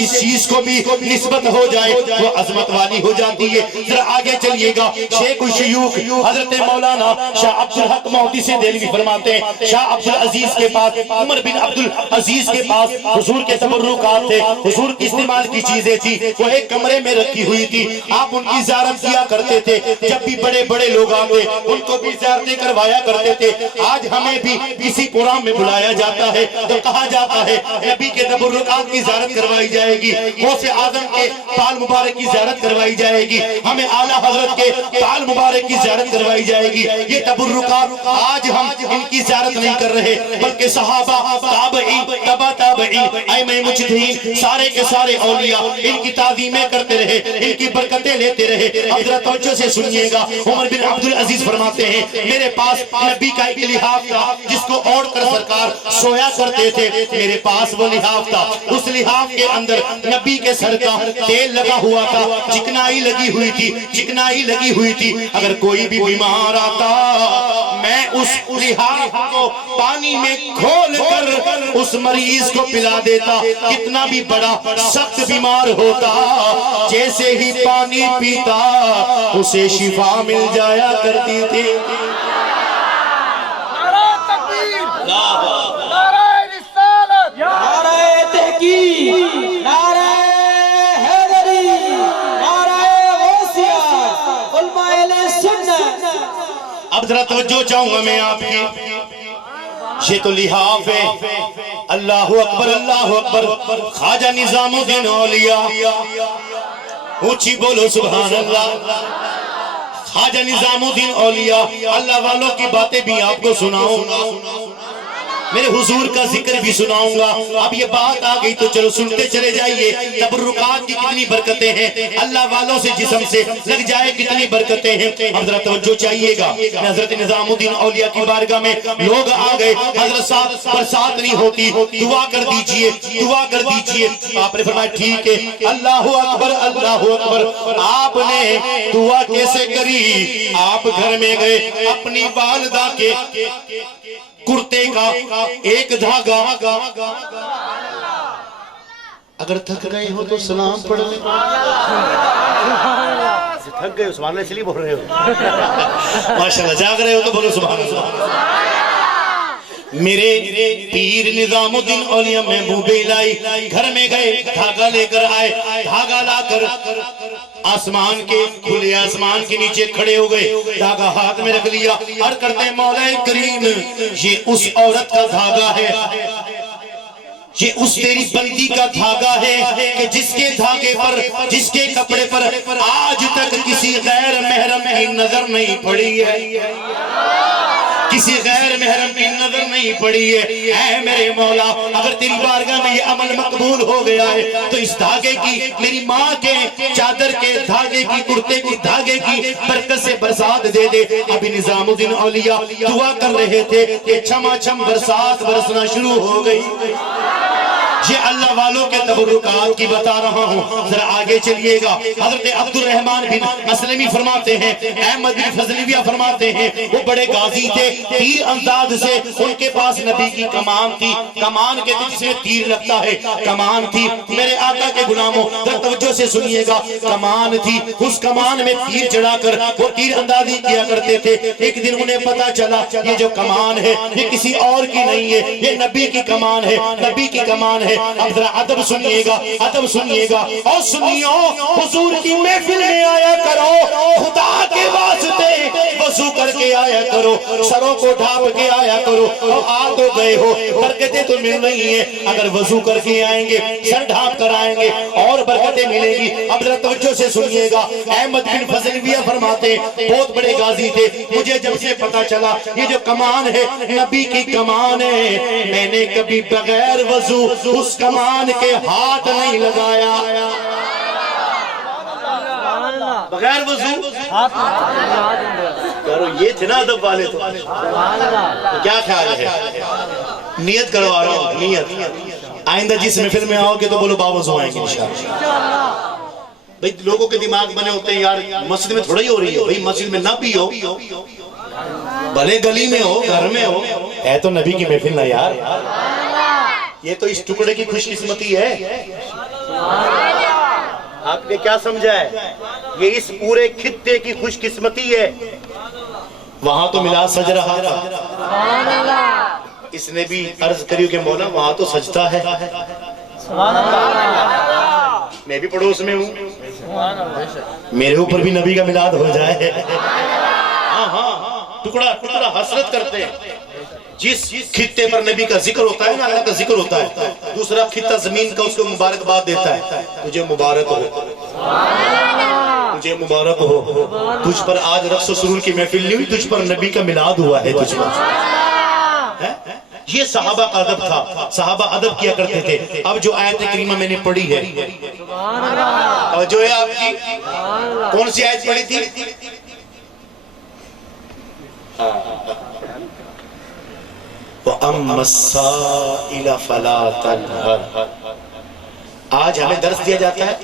जिस चीज को भी निस्बत हो जाए वो अजमत वाली हो जाती है। जरा आगे चलिएगा, शेख शयूख हजरत मौलाना शाह अब्दुल हक मोहद्दिस देलवी फरमाते हैं, शाह अब्दुल अजीज के पास, उमर बिन अब्दुल अजीज के पास हुजूर के तबर्रुकात थे, हुजूर की इस्तेमाल की चीजें थी, वो एक कमरे में रखी हुई थी। आप उनकी ज़ियारत किया करते थे, जब भी बड़े बड़े लोग आते उनको भी ज़ियारतें करवाया करते थे। आज हमें भी किसी प्रोग्राम में बुलाया जाता है तो कहा जाता है नबी के तबर्रुकात की ज़ियारत करवाई जाएगी, गौसे आज़म के बाल मुबारक की ज़ियारत करवाई जाएगी, हमें आला हज़रत के बाल मुबारक की ज़ियारत करवाई जाएगी। ये तबर्रुकात आज हम इनकी ज़ियारत नहीं कर रहे, बल्कि सहाबा, ताबईन, तबा ताबईन, अइम्मा मुजतहिदीन, सारे के सारे औलिया इनकी ताज़ीमें करते रहे, इनकी बरकतें लेते रहे। अब जरा तवज्जो से सुनिएगा, उमर बिन अब्दुल अजीज फरमाते हैं, मेरे पास नबी का एक लिहाफ था जिसको ओढ़ कर सरकार सोया करते थे। मेरे पास वो लिहाफ था, उस लिहाफ के अंदर नबी के सर का तेल लगा हुआ था, चिकनाई लगी हुई थी, चिकनाई लगी हुई थी। अगर कोई भी बीमार आता मैं उस लिहाफ को पानी में घोल कर उस मरीज को पिला देता, कितना भी बड़ा सख्त बीमार होता, जैसे ही पानी पीता उसे शिफा मिल जाया करती थी। अब जरा तवज्जो चाहूंगा मैं आपकी, ये तो लिहाफ है। अल्लाहु अकबर, अल्लाहु अकबर। ख्वाजा निजामुद्दीन औलिया, ऊंची बोलो सुभान अल्लाह। ख्वाजा निजामुद्दीन औलिया, अल्लाह वालों की बातें भी आपको सुनाऊंगा, मेरे हुजूर का जिक्र भी सुनाऊंगा। अब ये बात आ गई तो चलो सुनते चले जाइए। तबर्रुकात की कितनी बरकतें हैं, अल्लाह वालों से जिस्म से लग जाए कितनी बरकतें हैं। अब जरा तवज्जो चाहिएगा, हजरत निजामुद्दीन औलिया की बारगाह में लोग आ गए, हजरत साहब बरसात नहीं होती, दुआ कर दीजिए, दुआ कर दीजिए। आपने फरमाया ठीक है, अल्लाहु अकबर, अल्लाहु अकबर। आपने दुआ कैसे करी? आप घर में गए, अपनी वालिदा के कुर्ते का एक धागा, अगर थक गए हो तो सलाम पढ़ ले। थक गए सुभान अल्लाह इसलिए बोल रहे हो माशाल्लाह, जाग रहे हो तो बोलो सुभान अल्लाह। मेरे पीर निजामुद्दीन औलिया महबूबे इलाही घर में गए, धागा लेकर आए, धागा लाकर आसमान के खुले आसमान के नीचे खड़े हो गए, धागा हाथ में रख लिया और करते मौला करीम ये उस औरत का धागा है, ये उस तेरी बंदी का धागा है कि जिसके धागे पर, जिसके कपड़े पर आज तक किसी गैर महरम की नजर नहीं पड़ी है, किसी गैर महरम की नजर नहीं पड़ी है। ऐ मेरे मौला, अगर तेरी बारगाह में ये अमल मकबूल हो गया है तो इस धागे की, मेरी माँ के चादर के धागे की, कुर्ते की धागे की बरकत से बरसात दे दे। अभी निजामुद्दीन औलिया दुआ कर रहे थे कि छमाछम बरसात बरसना शुरू हो गई। ये अल्लाह वालों के तबर्रुकात की बता रहा हूँ, जरा आगे चलिएगा। हजरत अब्दुल रहमान बिन असलमी फरमाते हैं, अहमद बिन फजलिया फरमाते हैं, वो बड़े गाजी थे, तीर अंदाज से उनके पास नबी की कमान थी, कमान के जिसमें तीर लगता है, कमान थी। मेरे आका के गुलामों जरा तवज्जो से सुनिएगा, कमान थी, उस कमान में तीर चढ़ाकर वो तीर अंदाजी किया करते थे। एक दिन उन्हें पता चला ये जो कमान है ये किसी और की नहीं है, ये नबी की कमान है, नबी की कमान है। अब जरा अदब सुनिएगा, अदब सुनिएगा और सुनियो, हुजूर की महफिल में आया करो, खुदा के वास्ते वजू करके आया करो, सरों को ढाप के आया करो। और आ तो गए हो, बरकतें तो मिल रही है, अगर वजू करके आएंगे, सर ढाप कर आएंगे और बरकतें मिलेगी। अब जरा तवज्जो से सुनिएगा, अहमद बिन फजलिया फरमाते, बहुत बड़े गाजी थे, मुझे जब से पता चला ये जो कमान है नबी की कमान है, मैंने कभी बगैर वजू उस कमान के हाथ नहीं लगाया, बगैर वजू हाथ। ये थे ना अदब वाले, तो क्या ख्याल है? नियत करवा रहा हूँ, नियत। आइंदा जिस महफिल में आओगे तो बोलो बावजू आएंगे इंशाअल्लाह। भाई लोगों के दिमाग बने होते हैं यार मस्जिद में थोड़ा ही हो रही है, भाई मस्जिद में ना भी हो, भले गली में हो, घर में हो, है तो नबी की महफिल ना यार। ये तो इस टुकड़े की खुशकिस्मती है। आपने क्या समझा है? ये इस पूरे खित्ते की खुशकिस्मती है। वहां तो मिलाद सज रहा था, इसने भी अर्ज करी कि मौला वहां तो सजता है। मैं भी पड़ोस में हूँ, मेरे ऊपर भी नबी का मिलाद हो जाए। हाँ हाँ, टुकड़ा टुकड़ा हसरत करते हैं। जिस खित्ते पर नबी का जिक्र होता है ना, अल्लाह का जिक्र होता है, दूसरा खित्ता जमीन का उसको मुबारकबाद देता है, तुझे मुबारक हो, तुझे मुबारक हो, तुझ पर आज रक्स सुरूर की महफिल नहीं हुई, तुझ पर नबी का मिलाद हुआ है, तुझ पर। ये सहाबा का अदब था, सहाबा अदब किया करते थे। अब जो आयत करीमा मैंने पढ़ी है, और जो है आपकी कौन सी आयत पढ़ी थी? आज हमें दर्स दिया जाता है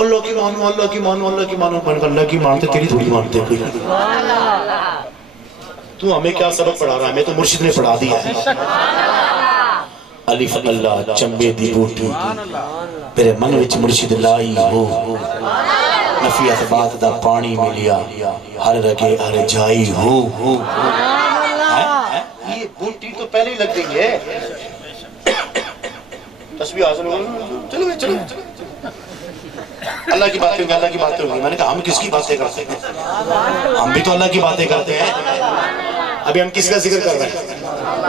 अल्लाह की मानो, अल्लाह की मानो, अल्लाह की मानो। अल्लाह की मानते, तेरी थोड़ी मानते कोई। तू हमें क्या सबक पढ़ा रहा है? हमें तो मुर्शिद ने पढ़ा दिया है। अलिफ अल्लाह चंबे दी बूटी तेरे मन विच मुर्शिद लाई हो, नफियत बात दा पानी मिलिया हर रगे हर जाई हो। ये बूटी तो पहले ही लग गई है। तस्बीह हासिल हो गई, चलो चलो अल्लाह की बातें होंगी, अल्लाह की बातें होंगी। मैंने कहा हम किसकी बातें करते हैं? हम भी तो अल्लाह की बातें करते हैं। अभी हम किसका जिक्र कर रहे हैं?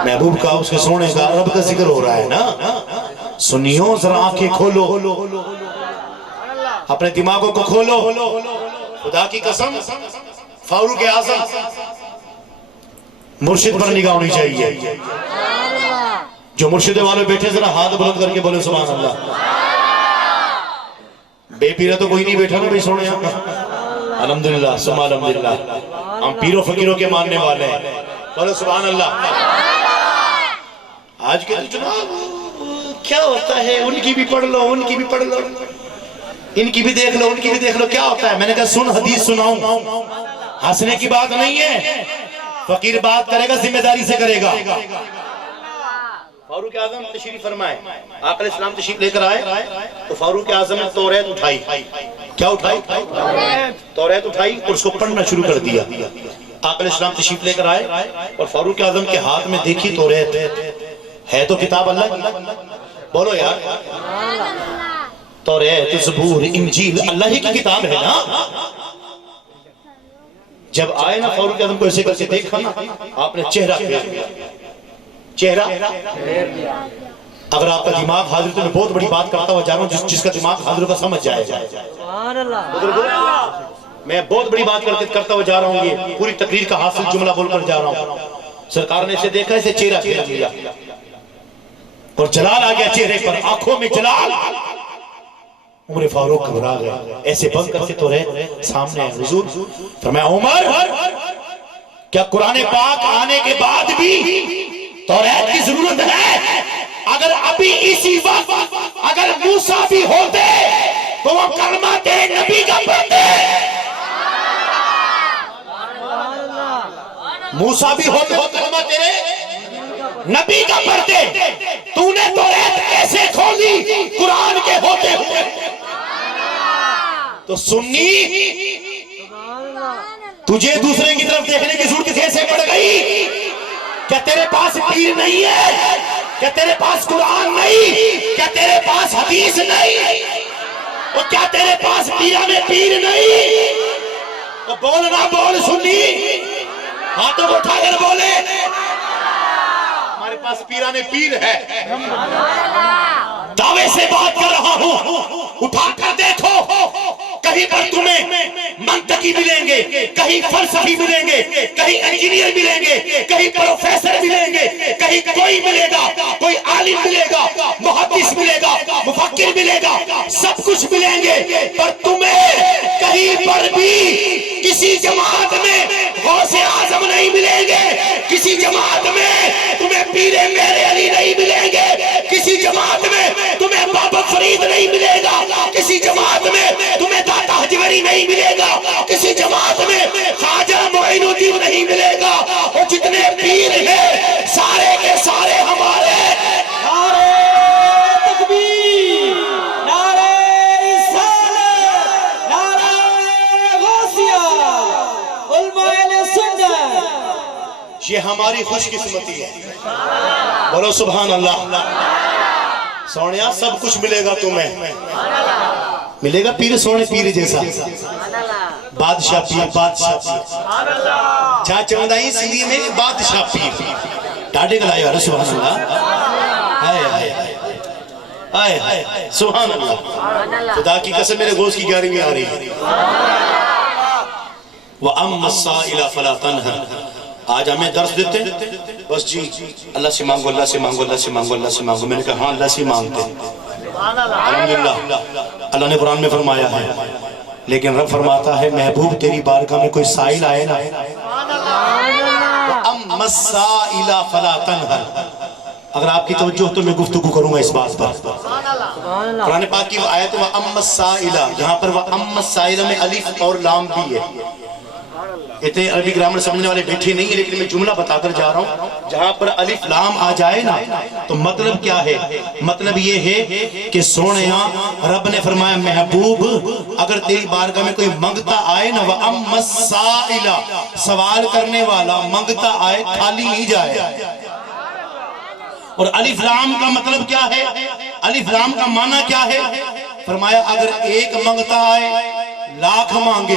महबूब का, उसके सोने का, रब का जिक्र हो रहा है ना। सुनियो जरा आंखें खोलो, अपने दिमागों को खोलो। खुदा की कसम फारूक आजम मुर्शिद पर निगाह होनी चाहिए। जो मुर्शिद वाले बैठे जरा हाथ बुलंद करके बोले सुभान अल्लाह। बेपीरा तो कोई नहीं बैठा ना भाई, सोने अल्हम्दुलिल्लाह सुमा अल्हम्दुलिल्लाह। हम पीरों फकीरों के मानने वाले हैं, बोलो सुभान अल्लाह। आज के जनाब क्या होता है, उनकी भी पढ़ लो, उनकी भी पढ़ लो, इनकी भी देख लो, उनकी भी देख लो, क्या होता है? मैंने कहा सुन हदीस सुनाऊं, हंसने की बात नहीं है। फकीर बात करेगा जिम्मेदारी से करेगा। फारूक आजम तशरीफ फरमाए, आका इस्लाम तशरीफ लेकर आए तो फारूक आजम ने तौरात उठाई। क्या उठाई? तौरात उठाई और उसको पढ़ना शुरू कर दिया। आका इस्लाम तशरीफ लेकर आए और फारूक आजम के हाथ में देखी तौरात है, तो किताब अल्लाह की। बोलो यार, तौरात ज़बूर इंजील अल्लाह ही की किताब है ना। जब आए ना फारूक आजम को ऐसे करके देखा ना, आपने चेहरा फेर दिया। चेहरा, अगर आपका दिमाग हाजिर, तो मैं बहुत बड़ी बात करता हुआ जा रहा हूँ, जिसका दिमाग हाजिर का समझ जाएगा। मैं बहुत बड़ी बात करता हुआ जा रहा हूँ, ये पूरी तकरीर का हासिल जुमला बोलकर जा रहा हूँ। सरकार ने इसे देखा, इसे चेहरा फेर दिया और जलाल आ गया चेहरे पर, आंखों में जलाल। उमर फारूक घबरा गया, ऐसे बंद करके तो रहे सामने हुजूर फरमाया, उमर क्या कुरान पाक आने के बाद भी तौरात की जरूरत है? अगर अभी इसी वक्त अगर मूसा भी होते तो वो कलमा तेरे नबी का पढ़ते। मूसा भी होते हो कलमा तेरे नबी का पढ़ते। तूने तौरात कैसे खोली कुरान के होते हुए? तो सुन्नी तुझे दूसरे की तरफ देखने की जरूरत कैसे पड़ गई? क्या तेरे पास पीर नहीं है? क्या तेरे पास कुरान नहीं? क्या तेरे पास हदीस नहीं? और क्या तेरे पास पीरा में पीर नहीं? तो बोल ना बोल सुन्नी, हाथों को उठाकर बोले हमारे पास पीरा ने पीर है। दावे से बात कर रहा हूं, उठाकर देखो, कहीं पर तुम्हें मंतकी मिलेंगे, कहीं फलसफी मिलेंगे, कहीं इंजीनियर मिलेंगे, कहीं प्रोफेसर मिलेंगे, कहीं कोई मिलेगा, कोई आलिम मिलेगा, मुहद्दिस मिलेगा, मुफक्किर मिलेगा, सब कुछ मिलेंगे, पर तुम्हें कहीं पर भी किसी जमात में गौसे आजम नहीं मिलेंगे, किसी जमात में तुम्हें पीरे मेरे अली नहीं मिलेंगे, किसी जमात में तुम्हें बाबा फरीद नहीं मिलेगा, किसी जमात में तुम्हें दाता हजवरी नहीं मिलेगा, किसी जमात में ख्वाजा मोइनुद्दीन नहीं मिलेगा। और जितने पीर हैं सारे के सारे हमारे हमारी खुशकिस्मती है। बोलो सुभान अल्लाह। सोनिया सब कुछ मिलेगा तुम्हें, मिलेगा पीर सोने पीर जैसा बादशाह पीर, बादशाह पीर छा चवंदा आहिनि सिंधी में बादशाह पीर ॾाढे ॻाल्हायो यार। सुभान अल्लाह, हाय हाय हाय हाय सुभान अल्लाह। खुदा की कसम मेरे गोश्त की 11वीं आ रही है। व अम्मा साइला फला तनहर। आज हमें दर्श देते बस जी अल्लाह से मांगो, अल्लाह से मांगो, अल्लाह से मांगो, अल्लाह से मांगो। मैंने कहा हाँ अल्लाह से मांगते अल्हम्दुलिल्लाह। अल्लाह ने कुरान में फरमाया है, लेकिन रब फरमाता है महबूब तेरी बारगाह में कोई साइल आए ना, अम्मा साइला फला तनहर। अगर आपकी तवज्जो तो मैं गुफ्तगू करूंगा इस बात पर। कुरान पाक की वो आयत है अम्मा साइला, जहां पर वह अम्मा साइला में अलिफ और लाम भी है। इतने अरबी ग्रामर समझने वाले बैठे नहीं है, लेकिन मैं जुमला बताकर जा रहा हूँ। जहां पर अलिफ लाम आ जाए ना तो मतलब क्या है? मतलब ये है कि सोनिया रब ने फरमाया महबूब अगर तेरी बारगाह में कोई मंगता आए ना, वह अम्मा साइला सवाल करने वाला मंगता आए खाली नहीं जाए। और अलिफ लाम का मतलब क्या है? अलिफ लाम का माना क्या है? फरमाया अगर एक मंगता आए लाख मांगे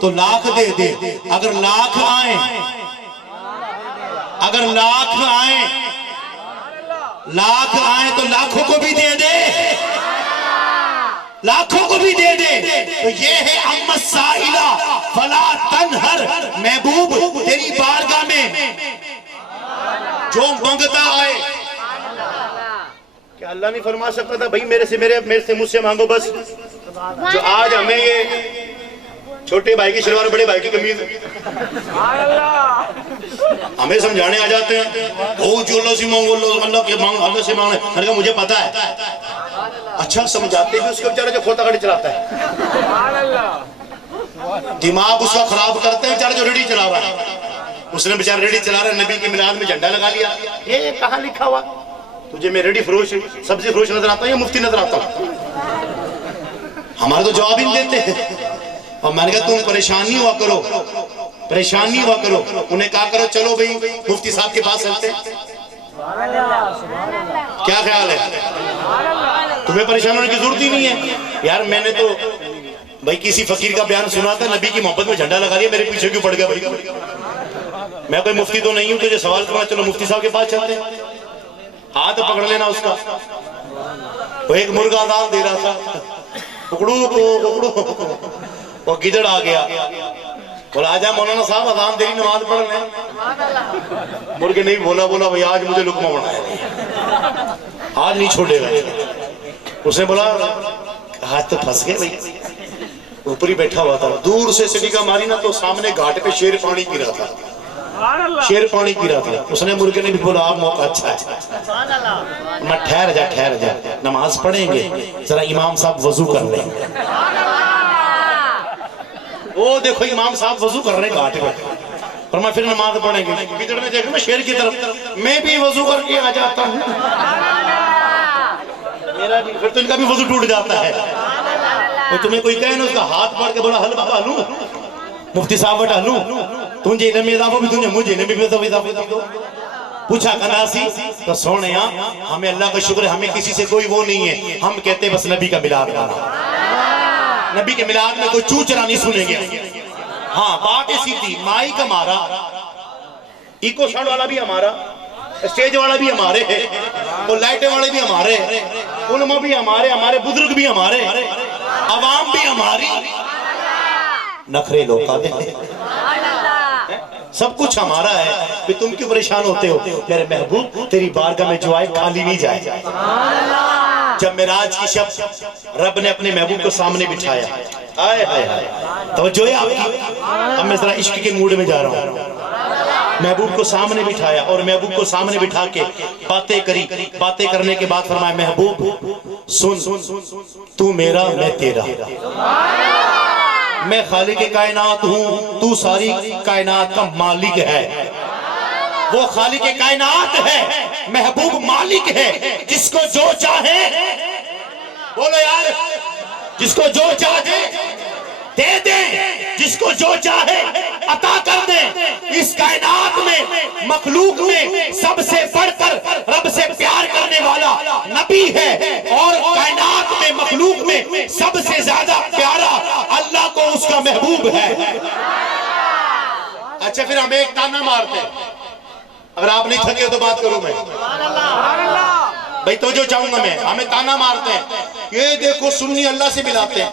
तो लाख दे दे, अगर लाख आए, अगर लाख आए, लाख आए तो लाखों को भी दे दे, लाखों को भी दे दे। तो ये है अम्मा साइला फला तनहर। महबूब तेरी बारगाह में जो मंगता आए, क्या अल्लाह नहीं फरमा सकता था भाई मेरे से मुझसे मांगो बस? जो आज हमें ये छोटे भाई की शलवार बड़े भाई की कमीज हमें समझाने आ जाते हैं, ओ जो अल्लाह से मांगो, अल्लाह के मांग, अल्लाह से मांगना। मैंने कहा मुझे पता है। अच्छा समझाते भी उसके बेचारा जो खोता गाड़ी चलाता है, दिमाग उसका खराब करते हैं बेचारा जो रेडी चला रहा है। उसने बेचारा रेडी चला रहा है, नबी के मिलाद में झंडा लगा लिया। ये कहाँ लिखा हुआ? तुझे मैं रेडी फरोश सब्जी फरोश नजर आता हूँ या मुफ्ती नजर आता हूँ? हमारे तो जवाब ही नहीं देते। और मैंने कहा तुम परेशान नहीं हुआ करो, परेशान नहीं हुआ करो। उन्हें कहा करो चलो भाई मुफ्ती साहब के पास चलते। क्या ख्याल है? तुम्हें परेशान होने की जरूरत ही नहीं है यार। मैंने तो भाई किसी फकीर का बयान सुना था, नबी की मोहब्बत में झंडा लगा लिया, मेरे पीछे क्यों पड़ गया भाई? मैं कोई मुफ्ती तो नहीं हूँ तुझे सवाल करना, चलो मुफ्ती साहब के पास चलते। हाथ पकड़ लेना उसका। वो एक मुर्गा अजान दे रहा था, पकड़ू पकड़ू, वो गिदड़ आ गया, बोला आजा मौलाना साहब अजान देरी नमाज पढ़ लें। मुर्गे नहीं बोला, बोला भाई आज मुझे लुकमा बनाया, आज नहीं छोड़ेगा। उसने बोला हाथ तो फंस गए भाई। ऊपर ही बैठा हुआ था, दूर से सिटिका मारी ना तो सामने घाट पे शेर पानी पी रहा था, शेर पानी पी रहा था। उसने मुर्गे ने भी बोला आप मौका अच्छा है, मैं ठहर जा नमाज पढ़ेंगे, जरा इमाम साहब वजू कर लेंगे। वो देखो इमाम साहब वजू कर रहे हैं घाट पे, और मैं फिर नमाज पढ़ेंगे। गिदड़ ने देखा मैं शेर की तरफ, मैं भी वजू करके आ जाता हूँ, मेरा भी, फिर तो इनका भी वजू टूट जाता है। तो तुम्हें कोई कहे ना उसका हाथ पकड़ के बोला हल बाबा लू, मुफ्ती साहब बटा लू, तुझे इल्म में इजाफा भी तुझे मुझे इल्म में इजाफा दो। पूछा कनासी तो सोने हमें अल्लाह का शुक्र है, हमें किसी से कोई वो नहीं है। हम कहते बस नबी का मिलाद गाना, नबी के मिलाद में कोई चूचरा नहीं सुनेंगे। हाँ बात है सीधी, माइक हमारा, इको साउंड वाला भी हमारा, स्टेज वाला भी हमारे है, और लाइटें वाले भी हमारे, उलमा भी हमारे, हमारे बुजुर्ग भी हमारे, अवाम भी हमारी, नखरे लोग का सब कुछ हमारा है। फिर तुम क्यों परेशान होते हो? मेरे महबूब तेरी बारगाह में जो आए खाली नहीं जाए। जब मेराज की शब रब ने अपने महबूब को सामने बिठाया, आए हाय हाय, तवज्जो है आपकी। अब मैं जरा इश्क के मूड में जा रहा हूँ। महबूब को सामने बिठाया और महबूब को सामने बिठा के बातें करी। बातें करने के बाद फरमाया महबूब सुन, तू मेरा मैं तेरा, मैं खालिक कायनात हूँ, तू सारी कायनात का मालिक है। वो खालिक कायनात है, महबूब मालिक है। जिसको जो चाहे, बोलो यार, जिसको जो चाहे दे दें, जिसको जो चाहे अता कर दें। इस कायनात में, मखलूक में सबसे बढ़कर रब से प्यार करने वाला नबी है, और कायनात में, मखलूक में सबसे ज्यादा प्यारा अल्लाह को उसका महबूब है। अच्छा, फिर हमें एक ताना मारते हैं, अगर आप नहीं थके तो बात करूं मैं भाई, तो जो चाहूंगा मैं। हमें ताना मारते हैं, ये देखो सुन्नी अल्लाह से मिलाते हैं।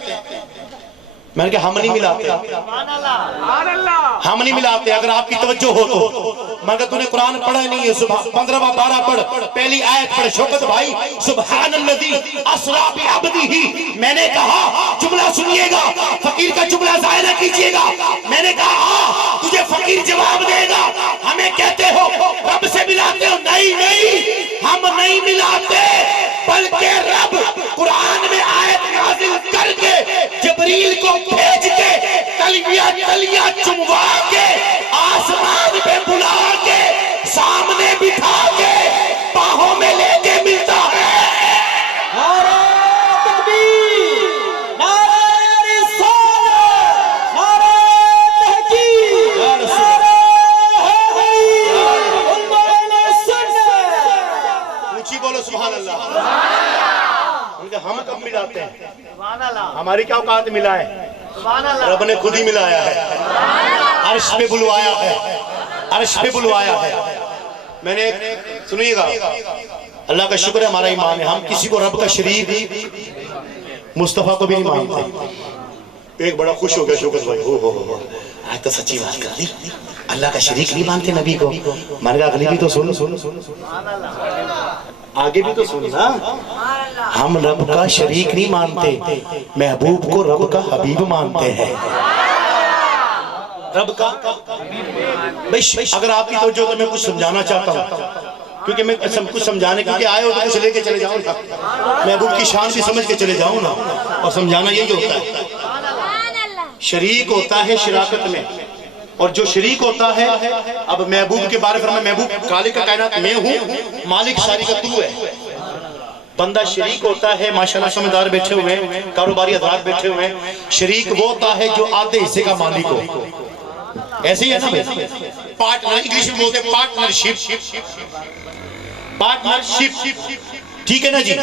मैंने कहा हम नहीं मिलाते, हम नहीं मिलाते। अगर आपकी तवज्जो हो तो, मगर तूने कुरान पढ़ा नहीं है, सुबह 15वां 12 पढ़, पहली आयत पढ़। शौकत भाई, सुब्हानल्लज़ी अस्रा बिअब्दिही। मैंने कहा जुमला सुनिएगा, फकीर का जुमला ज़ाया न कीजिएगा। मैंने कहा तुझे फकीर जवाब देगा। हमें कहते हो रब से मिलाते हो, नहीं नहीं, हम नहीं मिलाते, बल्कि रब कुरान में आयत नाज़िल करके जिब्रील को भेज के तलिया तलिया चुमवा के आसमान पे बुला के सामने बिठा के बाहों में लेके मिलता है। नारे तकबीर, नारे रिसालत, नारे तहकीक, नारे हैदरी, उम्मत सुन्नत। ऊंची बोलो सुभान अल्लाह। उनके हम कब मिलाते हैं? हमारी क्या औकात मिला है? रब ने खुद ही मिलाया है, अर्श पे बुलवाया है, अर्श पे बुलवाया है। मैंने सुनिएगा, अल्लाह का शुक्र है हमारा ईमान है, हम किसी को रब का शरीक मुस्तफा को भी नहीं मानते। एक बड़ा खुश हो गया शौकत भाई, हो आज तो सच्ची बात कर दी, अल्लाह का शरीक नहीं मानते नबी को। मैंने कहा अगली भी तो सुन, आगे भी तो सुनना। हम रब का शरीक नहीं मानते, महबूब को रब का हबीब मानते हैं। रब का भाई, अगर आपकी तवज्जो तो मैं कुछ समझाना चाहता हूँ, क्योंकि मैं कुछ समझाने, क्योंकि आए हो तो कुछ लेके चले जाओ ना, महबूब की शान भी समझ के चले जाओ ना, और समझाना यही होता है। शरीक होता है शिराकत में, और जो शरीक होता है, अब महबूब के बारे में, महबूब खालिक का कायनात मैं हूँ, मालिक सारी का तू है। बंदा शरीक होता है, माशाल्लाह समझदार बैठे हुए हैं, कारोबारी हज़रात बैठे हुए हैं। शरीक वो होता है जो आधे हिस्से का मालिक हो। ऐसे ही है ना भाई, पार्टनर इंग्लिश में बोलते हैं पार्टनरशिप, पार्टनरशिप, ठीक है ना जी।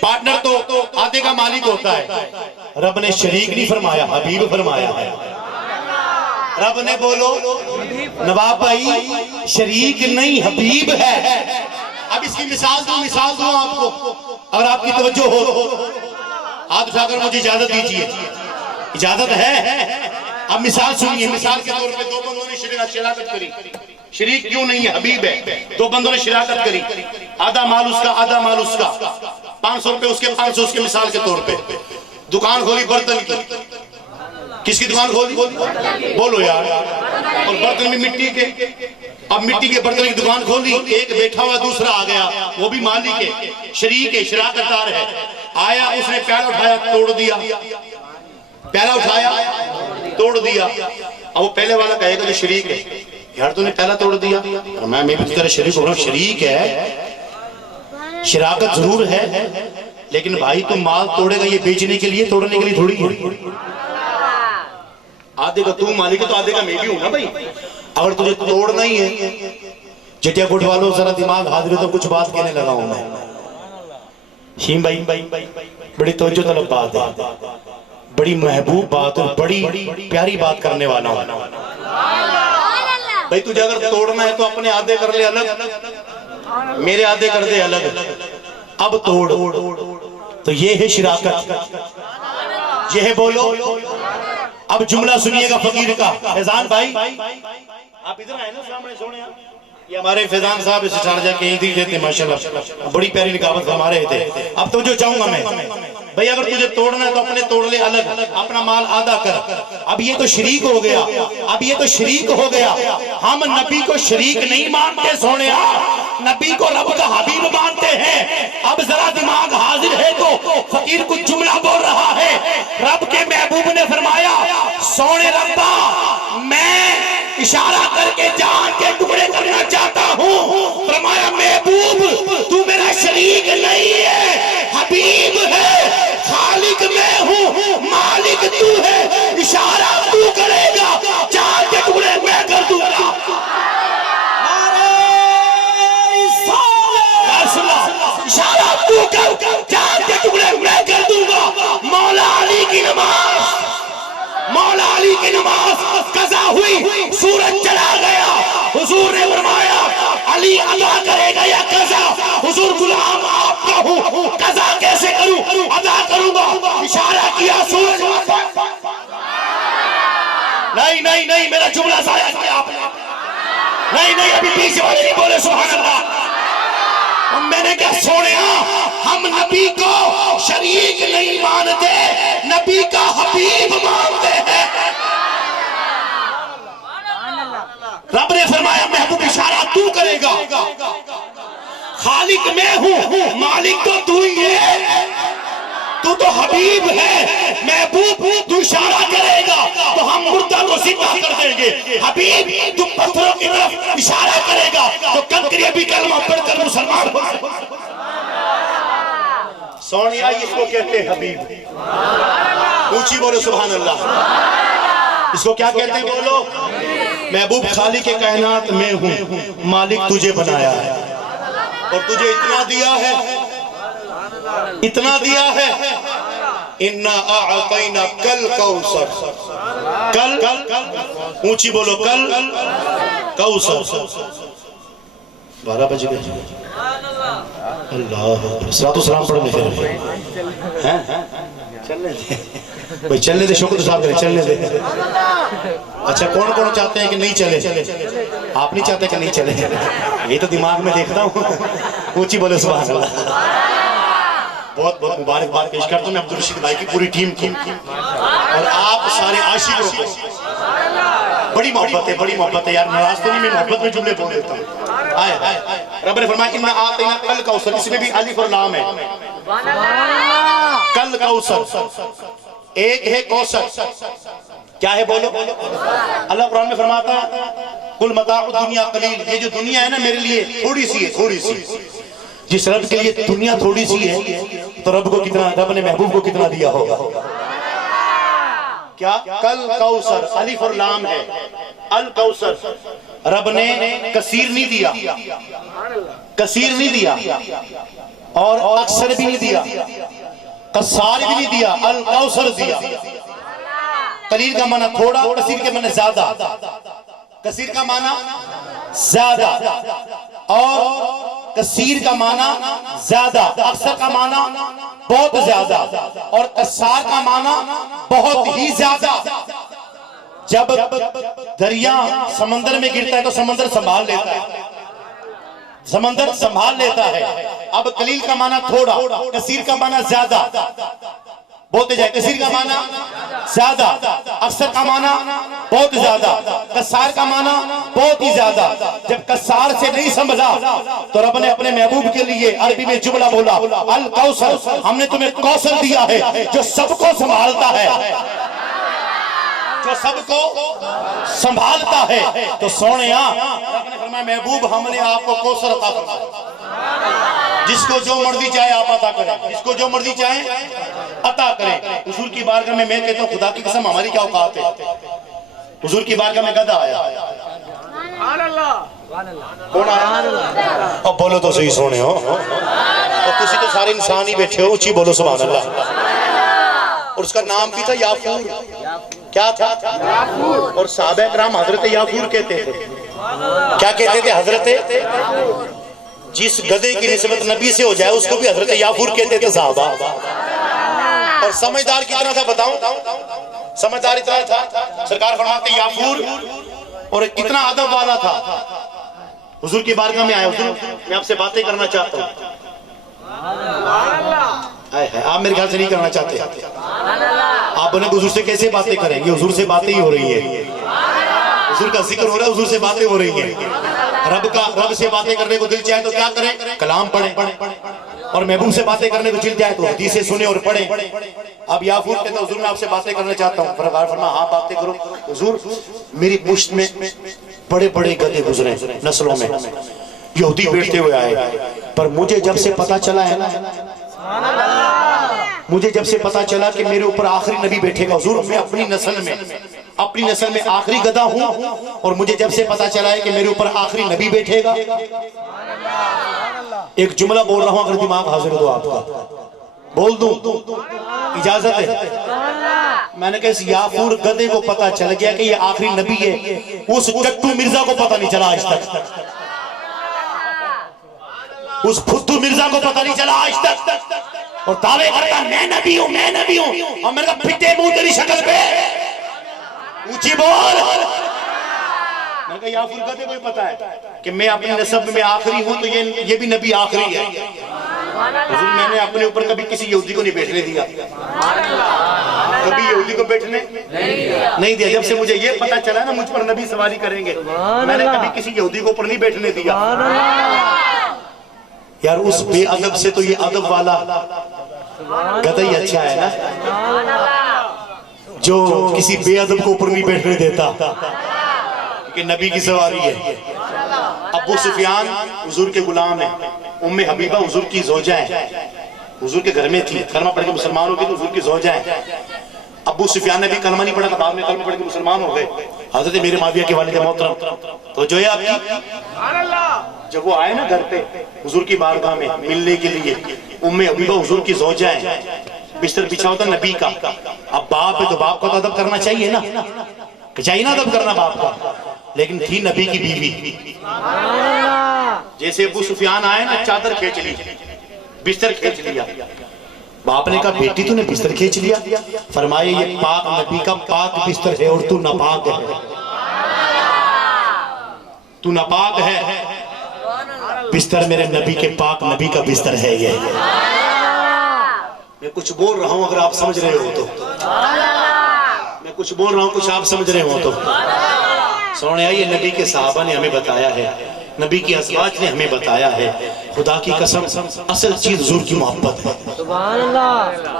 पार्टनर तो आधे का मालिक होता है। रब ने शरीक नहीं फरमाया, हबीब फरमाया है। रब ने बोलो नवाब भाई, शरीक नहीं हबीब है। अब इसकी मिसाल दूं आपको, अगर आपकी तवज्जो हो। हाथ उठाकर मुझे इजाजत दीजिए, इजाजत है। अब मिसाल सुनिए, मिसाल के तौर पे दो बंदों ने शिराकत करी। शरीक क्यों नहीं है, हबीब है। दो बंदों ने शिराकत करी, आधा माल उसका, आधा माल उसका, 500 रुपए उसके, 500 उसके। मिसाल के तौर पे दुकान खोली बर्तन की। किसकी दुकान खोली? बोलो यार। और बर्तन में मिट्टी के। अब मिट्टी के बर्तन की दुकान खोली, एक बैठा हुआ, दूसरा आ गया, वो भी मालिक है, शरीक है, शिराकतदार है। आया, उसने प्याला उठाया, तोड़ दिया, प्याला उठाया, तोड़ दिया। अब वो पहले वाला कहेगा जो शरीक है, यार तूने पहला तोड़ दिया, मैं भी तेरा शरीक हो रहा हूं। शरीक है, शिराकत जरूर है, लेकिन भाई तुम माल तोड़ेगा ये बेचने के लिए, तोड़ने के लिए थोड़ी है। आधे का तू मालिक है तो आधे का मैं भी हूं ना भाई। अगर तुझे तोड़ना ही है, जटिया कोट वालों जरा दिमाग हाजिर तो कुछ बात कहने लगा हूं मैं। शीम भाई बड़ी तवज्जो तलब बात है, बड़ी महबूब बात और बड़ी प्यारी बात करने वाला हूं भाई। तुझे अगर तोड़ना है तो अपने आधे कर ले अलग, मेरे आधे कर दे अलग। अब तोड़, तो ये है शिराकत, ये है बोलो। अब जुमला सुनिएगा फकीर का। फैजान भाई आप इधर आए ना सामने, सोने ये हमारे फैजान साहब इस शारजा के ईद देते माशाल्लाह, बड़ी प्यारी निकाबत फरमा रहे थे। अब तो जो चाहूंगा मैं भाई, अगर तुझे तोड़ना है तो अपने तोड़ ले अलग, अपना माल आधा कर। अब ये तो शरीक हो गया, अब ये तो शरीक हो गया। हम नबी को शरीक नहीं मानते सोने, नबी को रब का हबीब मानते हैं। अब जरा दिमाग हाजिर है तो फकीर कुछ जुमला बोल रहा है। रब के महबूब ने फरमाया, सोने रब्बा मैं इशारा करके जान के टुकड़े करना चाहता हूँ। फरमाया महबूब तू मेरा शरीक नहीं है, हबीब है, खालिक मैं हूँ, मालिक तू है। फूंक कर चांद के टुकड़े मैं कर दूंगा। मौला अली की नमाज, मौला अली की नमाज कज़ा हुई, सूरज चला गया। हुजूर ने फरमाया अली अदा करेगा या कज़ा? हुजूर गुलाम आपका हूँ, कज़ा कैसे करूं? अदा करूंगा। इशारा किया सूरज। नहीं नहीं नहीं, मेरा जुमला जाया किया आपने। नहीं नहीं, अभी पीछे वाले नहीं बोले सुभान अल्लाह। मैंने क्या सोनिया, हम नबी को शरीक नहीं मानते, नबी का हबीब मानते हैं। रब ने फरमाया महबूब इशारा तू करेगा। खालिक मैं हूं, मालिक तो तू ही है। तू तो हबीब है, महबूब तू इशारा करेगा तो हम मुर्दा को जिंदा कर देंगे। हबीब तू पत्थरों की तरफ इशारा करेगा तो कंकरियां भी कलमा पढ़कर मुसलमान हो। सोनिया इसको कहते हैं हबीब। ऊंची बोलो सुभान अल्लाह। इसको क्या कहते हैं बोलो? महबूब खालिक के कायनात में हूं, मालिक तुझे बनाया है और तुझे इतना दिया है, इतना दिया है। इन्ना आअतैना कल कौसर, कल ऊंची बोलो कल कौसर। 12 बज गए। अल्लाह सलाम पढ़ने फिर हैं चलने दे भाई, चलने दे। शुक्र साहब करें, चलने दे। अच्छा कौन कौन चाहते हैं कि नहीं चले? आप नहीं चाहते कि नहीं चले? ये तो दिमाग में देखता हूँ। ऊंची बोले सुभान अल्लाह। बहुत बहुत मुबारकबाद पेश करता हूँ मैं अब्दुल रशीद भाई की पूरी टीम की और आप सारे आशिकों को। बड़ी मोहब्बत है, बड़ी मोहब्बत है यार। नाराज तो नहीं, मैं मोहब्बत में जुमले बोल देता हूँ। आए रब ने फरमाया इन्ना आतैना कल कौसर, इसमें भी अलिफ और लाम है। कल कौसर, एक है कौसर। क्या है बोलो? अल्लाह कुरान में फरमाता है कुल मताउ दुनिया कलील। ये जो दुनिया है ना मेरे लिए थोड़ी सी है, थोड़ी सी। जिस रब के लिए दुनिया थोड़ी सी है तो रब को कितना, रब ने महबूब को कितना दिया होगा? क्या? कल कौसर, अलिफ और लाम है। अल कौसर रब ने कसीर नहीं दिया, कसीर नहीं दिया और अक्सर भी नहीं दिया, कसार भी नहीं दिया, अल कौसर दिया। कलील का माना थोड़ा, कसीर के माना ज्यादा। कसीर का माना ज्यादा और कसीर का माना ज्यादा, अक्सर का माना बहुत ज्यादा और कसार का माना बहुत ही ज्यादा। जब दरिया समंदर में गिरता है तो समंदर संभाल लेता है, समंदर संभाल लेता है। अब कलील का माना थोड़ा, कसीर का माना ज्यादा। बोलते जाए, कसीर का माना ज्यादा, अक्सर का माना बहुत ज्यादा, कसार का माना बहुत ही ज्यादा। जब कसार से नहीं समझा तो रब ने अपने महबूब के लिए अरबी में जुमला बोला अल कौसर, हमने तुम्हें कौशल दिया है जो सबको संभालता है, जो सबको संभालता है। तो सोनिया रब ने फरमाया महबूब हमने आपको कौशल अता किया, जिसको जो मर्जी चाहे आप अता करें, जिसको जो मर्जी चाहे अता करें। हुजूर की बारगाह में मैं कहता हूँ खुदा की कसम हमारी क्या औकात है। हुजूर की बारगाह में गधा आया, कौन आया? अब बोलो तो सही सोने हो, और तुसी तो सारे इंसान ही बैठे हो। ऊंची बोलो सुभान अल्लाह। और उसका नाम भी था याफूर। क्या था? और साहबा किराम हजरत याफूर कहते थे। क्या कहते थे? हजरत। जिस गधे की निस्बत नबी से हो जाए उसको भी हजरत याफूर कहते थे साहबा। और समझदार कितना था बताऊं? समझदार इतना था, सरकार फरमाते याफूर और कितना अदब वाला था। हुजूर की बारगाह में आया, हुजूर मैं आपसे बातें करना चाहता हूं। आप मेरे ख्याल से नहीं करना चाहते। आप बोले हुजूर से कैसे बातें करेंगे? हुजूर से बातें ही हो रही है, हुजूर का जिक्र हो रहा है, हुजूर से बातें हो रही है। रब से बातें करने को दिल चाहे तो क्या करें? कलाम पढ़े। और महबूब से बातें करने को दिल चाहे तो हदीसें सुने और पढ़े। अब याफूर कहता हुजूर मैं आपसे बातें करना चाहता हूँ। फरमा हाँ बातें करो। हुजूर मेरी पुश्त में बड़े बड़े गधे गुजरे, नस्लों में यहूदी बैठते हुए आए, पर मुझे जब से पता चला है ना, मुझे जब से पता चला कि मेरे ऊपर आखिरी नबी बैठेगा। हुजूर मैं अपनी नस्ल में आखिरी गधा हूं और मुझे जब से पता चला है कि मेरे ऊपर आखिरी नबी बैठेगा, एक जुमला बोल रहा हूं, अगर दिमाग हाजिर हो तो आपका बोल दूं, इजाजत है? मैंने कहा इस याफूर गधे को पता चल गया कि ये आखिरी नबी है, उस टट्टू मिर्जा को पता नहीं चला आज तक, उस फुद्दू मिर्जा को पता नहीं चला आज तक, और दावे करता मैं नबी हूं, मैं नबी हूं। और मैंने कहा फिटे मुंह तेरी शक्ल पे, ऊंची बोल। मैंने कहा याफूर गधे को ही पता है कि मैं अपनी नस्ब में आखिरी हूं, तो ये भी नबी आखिरी है। हुजूर मैंने अपने ऊपर कभी किसी यहूदी को नहीं बैठने दिया, कभी यहूदी को बैठने नहीं दिया। जब से मुझे ये पता चला ना मुझ पर नबी सवारी करेंगे, मैंने कभी किसी यहूदी को ऊपर नहीं बैठने दिया। यार उस बेअदब से तो ये अदब वाला गधा ही अच्छा है ना, जो किसी बेअदब को ऊपर नहीं बैठने देता, कि नबी की सवारी है। अबू सुफियान हुजूर के गुलाम है, उम्मे हबीबा हुजूर की ज़ौजा है, हुजूर के घर में थी, कलमा पढ़ के मुसलमान हो गई तो हुजूर की ज़ौजा है। अबू सुफियान ने भी कलमा नहीं पढ़ा था, बाद में कलमा पढ़ के मुसलमान हो गए। हजरत मेरे माविया के वालिद मोहतरम तो जो है आपकी, जब वो आए ना घर पे हुजूर की बारगाह में मिलने के लिए, उम्मे हबीबा हुजूर की ज़ौजा है, बिस्तर बिछा होता नबी का। अब बाप है तो बाप को तो अदब करना चाहिए ना, चाहिए ना अदब करना बाप का, लेकिन थी नबी की बीवी। जैसे अबू सुफियान आए ना, चादर खींच ली, बिस्तर खींच लिया। बाप ने कहा बेटी तूने बिस्तर खींच लिया? फरमाया ये पाक नबी का पाक बिस्तर है और तू नापाक है, तू नापाक है, बिस्तर मेरे नबी के पाक नबी का बिस्तर है ये। मैं कुछ बोल रहा हूं, अगर आप समझ रहे हो तो, मैं कुछ बोल रहा हूं, कुछ आप समझ रहे हो तो सुने। ये नबी के साहबा ने हमें बताया है, नबी की अज़वाज ने हमें बताया है, खुदा की कसम असल चीज हुजूर की मोहब्बत है।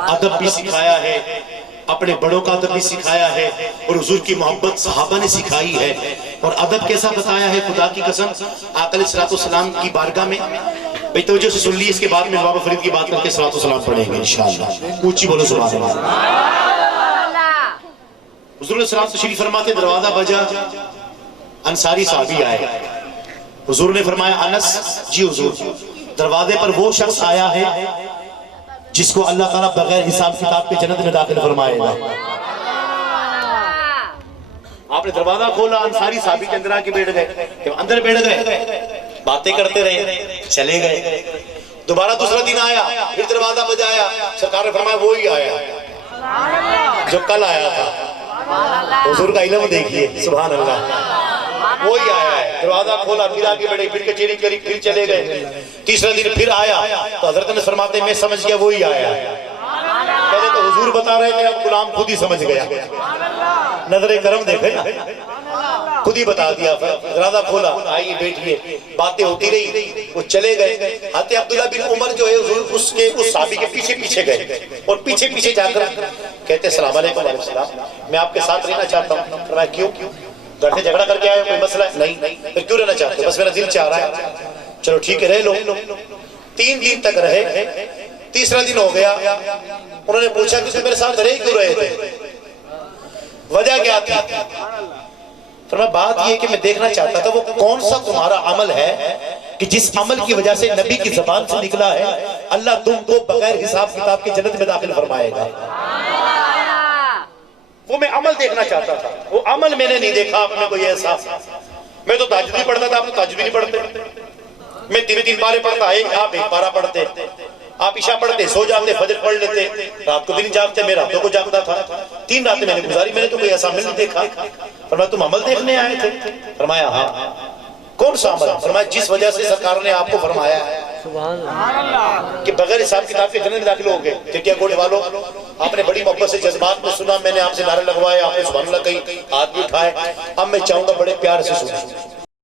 अदब भी सिखाया है, अपने बड़ों का अदब भी सिखाया है, और हुजूर की मोहब्बत सहाबा ने सिखाई है। और अदब कैसा बताया है, खुदा की कसम आका अलैहिस्सलाम की बारगाह में, भाई तवज्जो से सुन ली, इसके बाद में बाबा फरीद की बात करके सलातो सलाम पढ़ेंगे इंशाअल्लाह। ऊंची बोलो सुभान अल्लाह। हुजूर सलाम तशरीफ फरमाते, दरवाजा बजा, अंसारी साहबी आए। हुजूर ने फरमाया अनस जी हुजूर, दरवाजे पर वो शख्स आया है जिसको अल्लाह ताला बगैर हिसाब किताब के जन्नत में दाखिल फरमाएगा। आपने दरवाजा खोला, अंसारी साहबी के अंदर आके बैठ गए। जब अंदर बैठ गए बातें करते रहे, चले गए। दोबारा दूसरा दिन आया, फिर दरवाजा बजाया, सरकार ने फरमाया वो ही आया जो कल आया था। हुजूर का इल्म देखिए, सुभान अल्लाह, वो ही आया है। दरवाजा खोला, फिर आगे बढ़े, फिर कचेरी करी, फिर चले गए। तीसरा दिन फिर आया तो हजरत ने फरमाते मैं समझ गया वो ही आया है। पहले तो हुजूर बता रहे थे, अब गुलाम खुद ही समझ गया। नजरे करम देखे ना, खुद ही बता दिया। दरवाजा खोला, आइए बैठिए, बातें होती रही, वो चले गए। हाथे अब्दुल्ला बिन उमर जो है हुजूर उसके उस साहबी के पीछे पीछे गए, और पीछे पीछे जाकर कहते सलाम अलैकुम, वालेकुम सलाम, मैं आपके साथ रहना चाहता हूँ। फरमाया क्यों? घर से झगड़ा करके आए, कोई मसला नहीं? फिर क्यों रहना चाहते? बस मेरा दिल चाह रहा है। चलो ठीक है, रह लो। 3 दिन तक रहे। तीसरा दिन हो गया, उन्होंने पूछा कि तुम मेरे साथ रह क्यों रहे थे, वजह क्या थी? फरमाया बात ये कि मैं देखना चाहता था वो कौन सा तुम्हारा अमल है कि जिस अमल की वजह से नबी की जबान से निकला है अल्लाह तुमको बगैर हिसाब किताब के जन्नत में दाखिल फरमाएगा। वो मैं अमल देखना चाहता था, वो अमल मैंने नहीं देखा। आपने कोई ऐसा, मैं तो ताज्जुद भी पढ़ता था, आप तो ताज्जुद भी नहीं पढ़ते। मैं 3 पारे पढ़ता, आप 1 पारा पढ़ते। आप इशा पढ़ते, सो जाते, फजर पढ़ लेते, रात को भी नहीं जागते, मैं रातों को जागता था। 3 रातें मैंने गुजारी, मैंने तो कोई ऐसा अमल नहीं देखा। फरमाया तुम अमल देखने आए थे? फरमाया हाँ। कौन सा अमल? फरमाया जिस वजह से सरकार ने आपको फरमाया है कि बगैर हिसाब किताब के जन्नत में दाखिल हो गए। ठीक है गोले वालों, आपने बड़ी मोहब्बत से जज्बात में सुना, मैंने आपसे नारे लगवाए, आपने सुभान अल्लाह कही, हाथ भी उठाए। अब मैं चाहूंगा बड़े प्यार से सुनो।